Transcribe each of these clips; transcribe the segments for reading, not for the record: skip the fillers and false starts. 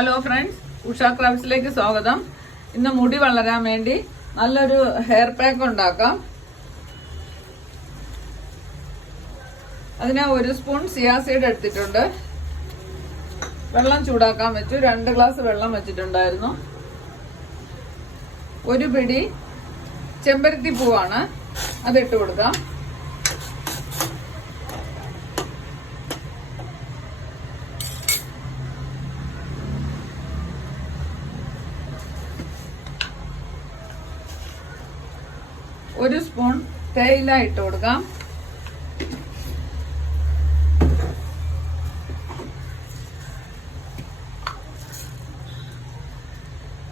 Hello friends, Usha ക്രാഫ്റ്റ്സിലേക്ക് സ്വാഗതം. ഇന്ന് മുടി വളരാൻ വേണ്ടി നല്ലൊരു ഹെയർ പാക്ക് ഉണ്ടാക്കാം. അതിന് 1 സ്പൂൺ ചിയാ സീഡ് എടുത്തിട്ടുണ്ട്. വെള്ളം ചൂടാക്കാൻ വെച്ചു. 2 ഗ്ലാസ് വെള്ളം വെച്ചിട്ടുണ്ടായിരുന്നു. 1 പിടി ചെമ്പരത്തി പൂവാണ്, അതിട്ട് കൊടുക്കാം. ഒരു സ്പൂൺ തേയില ഇട്ട് കൊടുക്കാം.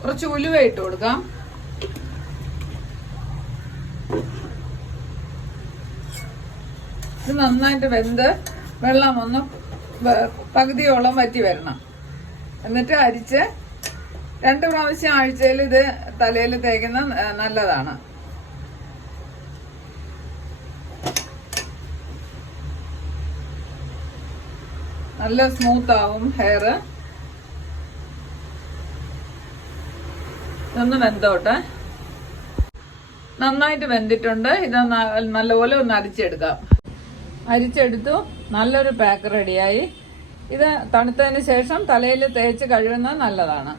കുറച്ച് ഉലുവ ഇട്ട് കൊടുക്കാം. ഇത് നന്നായിട്ട് വെന്ത് വെള്ളം ഒന്ന് പകുതിയോളം വറ്റി വരണം. എന്നിട്ട് അരിച്ച് 2 പ്രാവശ്യം ആഴ്ചയിൽ ഇത് തലയിൽ തേക്കുന്ന നല്ലതാണ്. നല്ല സ്മൂത്ത് ആവും ഹെയർ. ഇതൊന്ന് വെന്തോട്ടെ. നന്നായിട്ട് വെന്തിട്ടുണ്ട്. ഇത് നല്ലപോലെ ഒന്ന് അരിച്ചെടുക്കാം. അരിച്ചെടുത്തു. നല്ലൊരു പാക്ക് റെഡിയായി. ഇത് തണുത്തതിന് ശേഷം തലയിൽ തേച്ച് കഴുകുന്നത് നല്ലതാണ്.